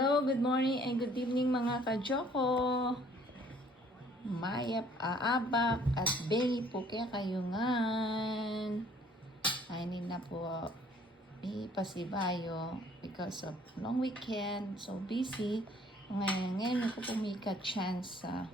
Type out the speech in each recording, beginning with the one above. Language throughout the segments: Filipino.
Hello, good morning and good evening mga kajoko. Mayap, aabak, at Bay po kaya kayungan. Ay, na po ipasibayo because of long weekend, so busy. Ngayon, ngayon ko po may ka-chance sa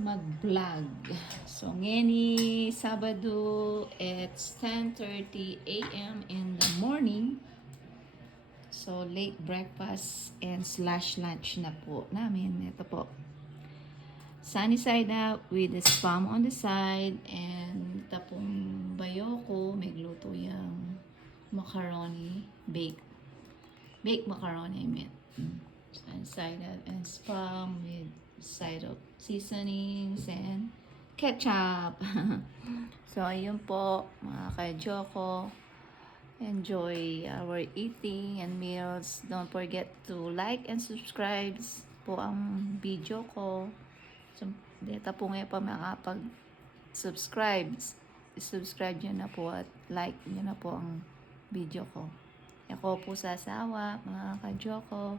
mag-vlog. So, ngayon Sabado, it's 10.30 a.m. in the morning. So, late breakfast and slash lunch na po namin. Ito po. Sunny side up with the spam on the side and tapong bayoko. May gluto yung macaroni. Baked. Baked macaroni, I mean. Sunny side up and spam with side of seasonings and ketchup. so, ayun po, mga kajoko. Enjoy our eating and meals. Don't forget to like and subscribe po ang video ko. So, data po ngayon pa makapag-subscribe. Subscribe nyo na po at like nyo na po ang video ko. Ako po sa asawa, mga kajoko.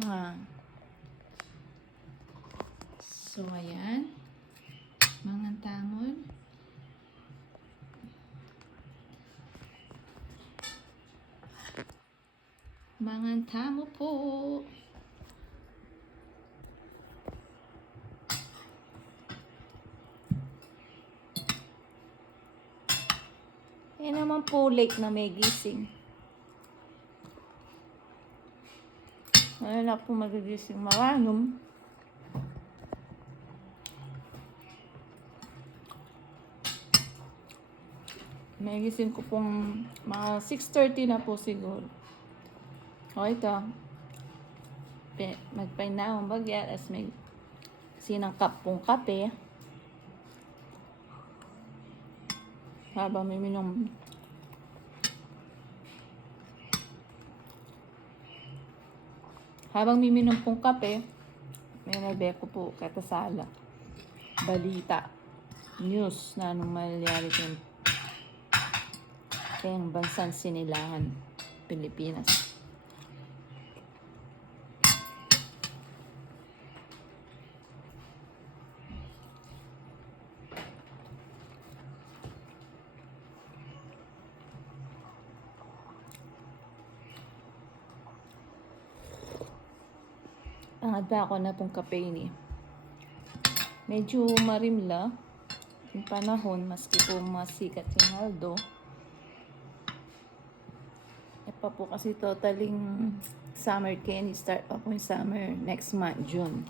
Mga. So, ayan. Mga tangon. Mga tamo po. Yan naman po late na may gising. Ngayon na po magigising maranong. May gising ko pong mga 6.30 na po siguro. O ito, magpainahong bagya as may sinangkap pong kape. Habang may minom Habang miminom pong kape, may nabeko po katasala. Balita. News na anong mangyayari kayong bansang sinilangan Pilipinas. Angad pa ako na pong kape ni. Medyo marimla. Yung panahon, maski po masikat yung Aldo. E pa po kasi totaling summer candy. Start pa po yung summer next month, June.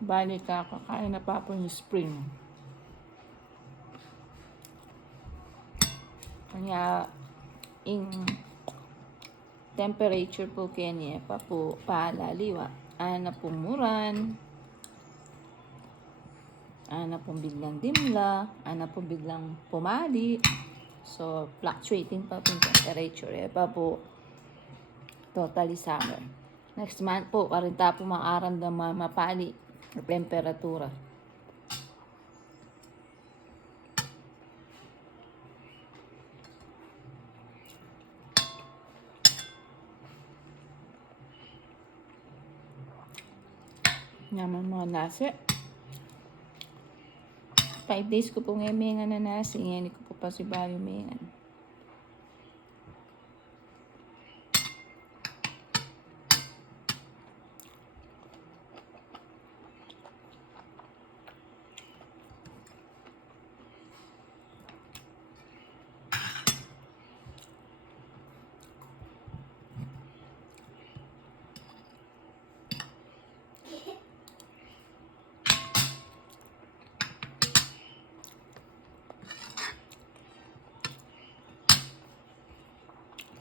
Bali ka, kakain na pa po yung spring. Kanya, in temperature po kanya pa po paalaliwa. Ana pong muran. Ana pong biglang dimla. Ana pong biglang pumali. So, fluctuating pa po yung temperature. Eh, pa po totally summer. Next month po, karinta po mapali na temperatura. Naman mga nasi. Five days ko po ngayon na nasi. Ngayon ko po pa si Bayo may nga.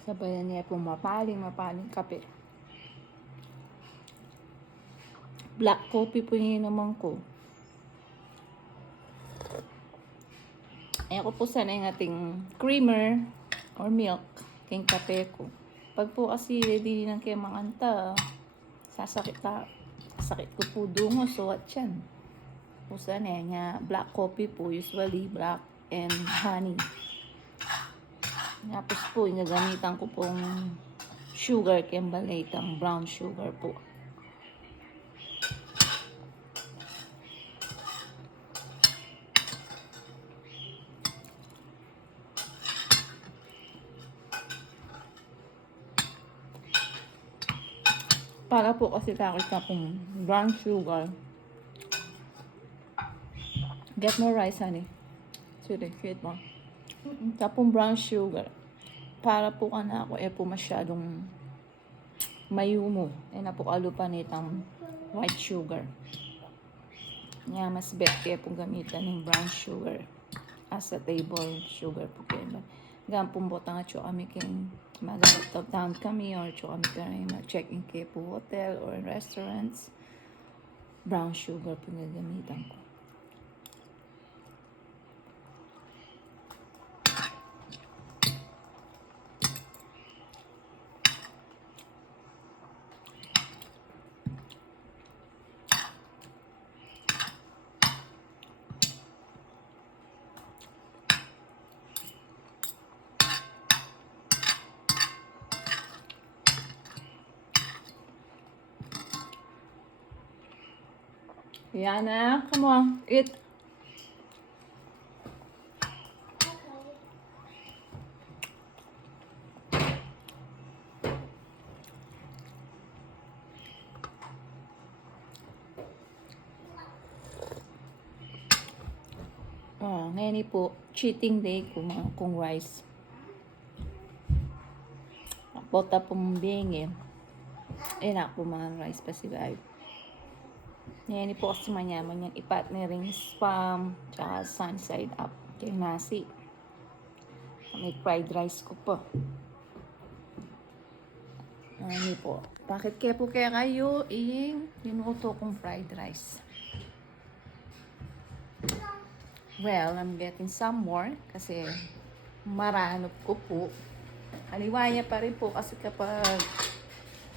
Sabayan niya po mapaling, mapaling kape. Black coffee po yung naman ko. Ayoko po sana yung ating creamer or milk king kape ko. Pag po kasi ready ng kayo manganta, sasakit ta, sakit ko po dungo, so at yan. Po sana nga black coffee po, usually black and honey. Tapos po, gagamitan ko pong sugar kembalatang brown sugar po. Para po kasi kakita pong brown sugar. Get more rice, honey. Sige, get more. Tapong brown sugar. Para po ka na ako, eh po masyadong mayumo. Eh napukalo pa nitang white sugar. Nga mas bet kaya pong gamitan ng brown sugar as a table sugar po kayo. Gam pong bota nga cho kami king mag-out down kami or cho kami kaya mag-check-in kayo po hotel or restaurants. Brown sugar po gagamitan ko. Yana, come on, eat. Oh, ngayon po, cheating day mga kung rice. Bota pumbingin. Eh, ako mga rice pa si Bayo. Ngayon po kasi manyaman yan. I-partnering spam, tsaka sunside up. Kaya nasi. May fried rice ko po. Ano po. Bakit kaya po kaya kayo yung minuto kong fried rice? Well, I'm getting some more kasi maranop ko po. Haliwaya pa rin po kasi kapag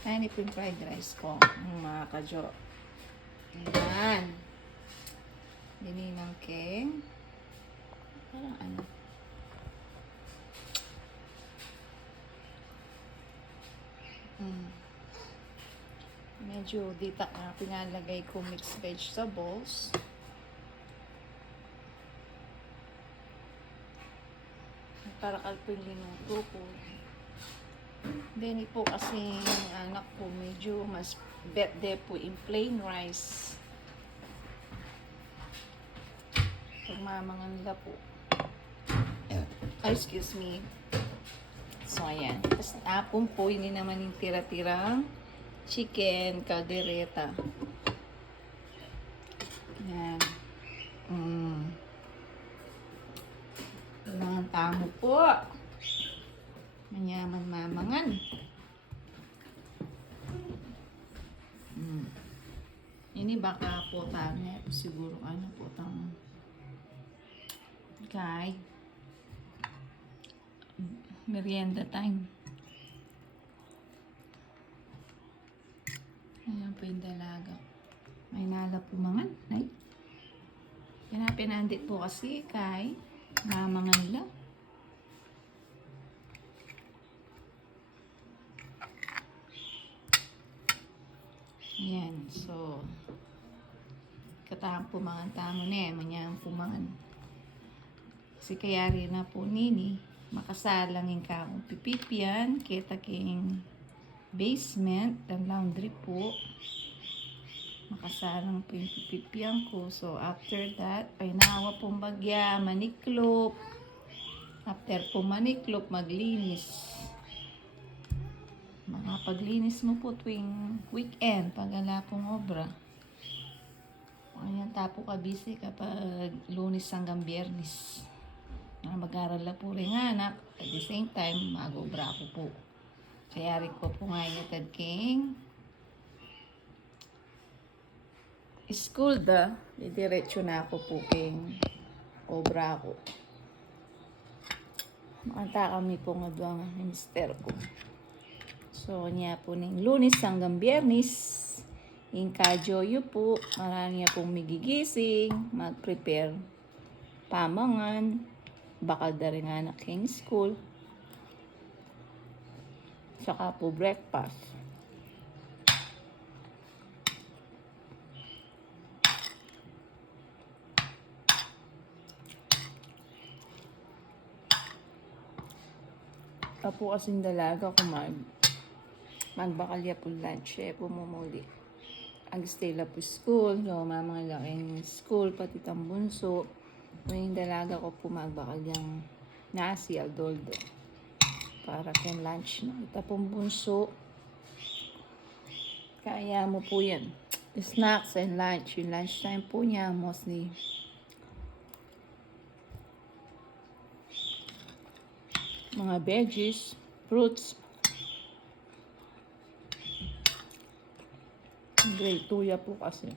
ito yung fried rice ko, mga kajo. Ayan. Dininang king. Parang ano. Mm. Medyo dita na pinalagay ko mixed vegetables. Para kalpo yung linuto ko. Then po kasi anak ko medyo mas de po in plain rice. Pagmamangan nila po. Ay, excuse me. So, ayan. Tapos apong po, yun naman yung tira-tirang chicken caldereta. Ayan. Mm. Mga tamo po. Manyaman mamangan. Mm. Ini baka po tanya siguro ano po tang kay merienda time. Ayan po yung dalaga. May nala po mangan. Ay. Pinapinandit po kasi kay mamangan lang. Ayan, so katahang pumangan na eh, manyang pumangan. Si kaya rin na po nini, makasalang yung kakong pipipyan, kita king basement, ang laundry po. Makasalang po yung pipipyan ko. So, after that, painawa pong bagya, maniklop. After po maniklop, maglinis. Mga paglinis mo po tuwing weekend, pag wala pong obra. Ayan, tapo ka busy kapag lunes hanggang biyernes. Ah, Mag-aaral na po rin nga anak. At the same time, mag-obra ko po. Kaya rin ko po nga Ted King. School da, didiretso na ako po king obra ko. Makanta kami po nga doon mister ko. So, niya po ng lunes hanggang biyernes. Yung kajoyo po, marami niya pong migigising, mag-prepare pamangan, bakal da nga na king school. Saka po breakfast. Apo kasing dalaga ko mag magbakalya po lunch eh pumumuli. Ang stay po school, so mga laking school, pati tang bunso. May dalaga ko po magbacalyang nasi aldoldo para kay lunch na. Pong bunso, kaya mo po yan. Snacks and lunch. Yung lunchtime po niya, mostly mga veggies, fruits. Grade 2 ya po kasi.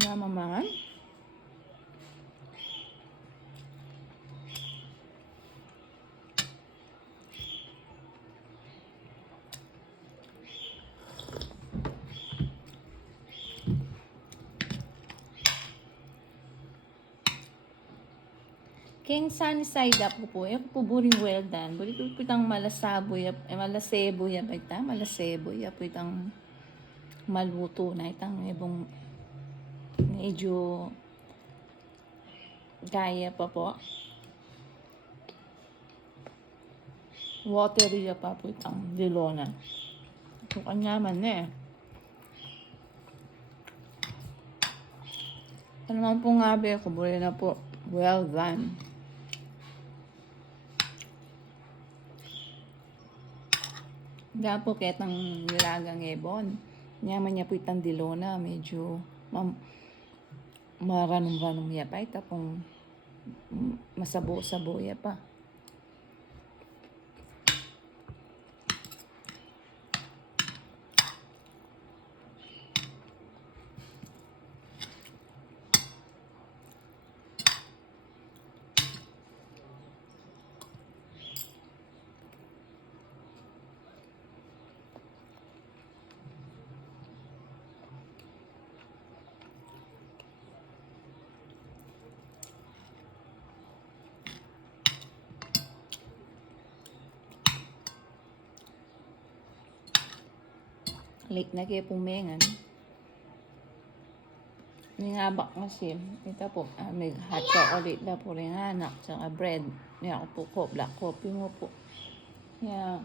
Namamangan. King sunny side up ko po. Eh, po buring well done. Buli ko po itang malasabo yap. Eh, malasebo yap. Ita, malasebo yap. Po itang maluto na itang ibong medyo gaya pa po. Watery pa po itang dilona. So, kanyaman na eh. Ano naman po nga be, kubuli na po. Well done. Nga po ketang nilagang ebon. Nyaman niya po itang dilona, medyo mam maranong-ranong ya pa. Tapong masabo-sabo ya pa. Late na kayo pumengan. May ngabak kasi. Ito po, ah, may hot chocolate na po rin anak. Saka bread. May ako po ko, black coffee mo po. Yeah.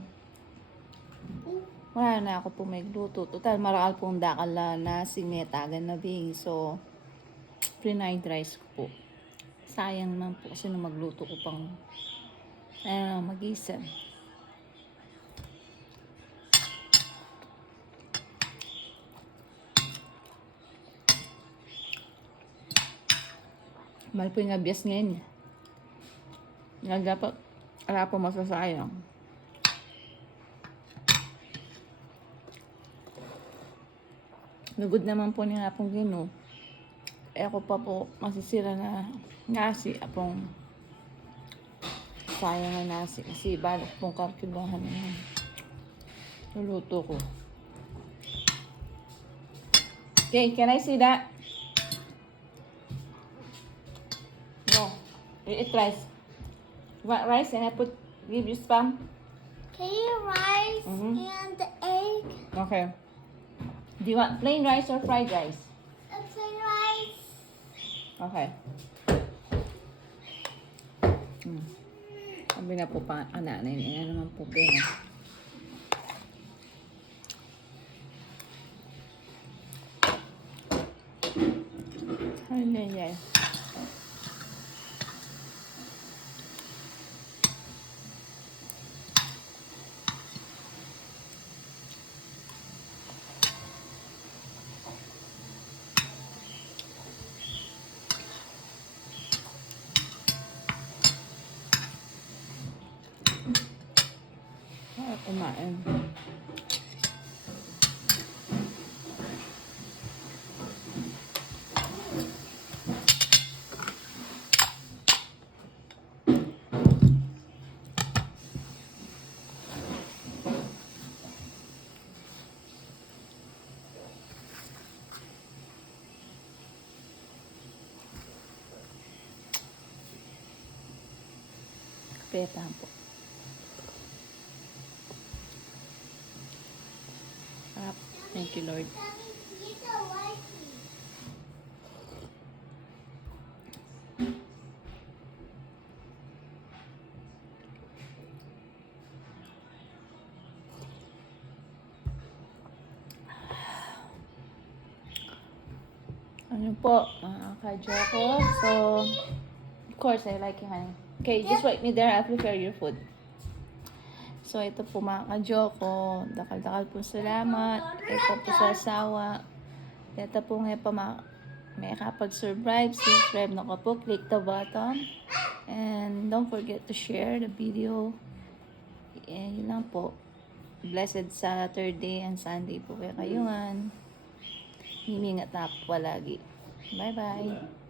Wala na ako po may gluto. Total, marakal pong dakal na nasing netagan na bing. So, pre-night rice ko po. Sayang naman po kasi nung magluto ko pang ano, mag-isa. Mahal po yung abiyas ngayon. eh. Nga dapat, wala po masasayang. Lugod naman po niya pong gino. Eh ako pa po masisira na nasi. Apong sayang na nasi. Kasi balak pong kalkulahan na. Luluto ko. Okay, can I see that? You eat rice. You want rice and I put, give you spam? Can you rice Mhm. and egg? Okay. Do you want plain rice or fried rice? A plain rice. Okay. Hmm. Sabi na po pa, anak na yun. Ano naman po ba cho mẹ em Kaya tampo. Sarap. Thank you, Lord. Ano po, mga ka-joko. So, of course, I like you, honey. Okay, just wait me there. I'll prepare your food. So, ito po mga ka-joko. Dakal-dakal po salamat. Ito po sa asawa. Ito po nga pa mga may kapag-subscribe, subscribe na ko po. Click the button. And don't forget to share the video. And yun lang po. Blessed Saturday and Sunday po kayo kayuhan. Himingat na po palagi. Bye-bye.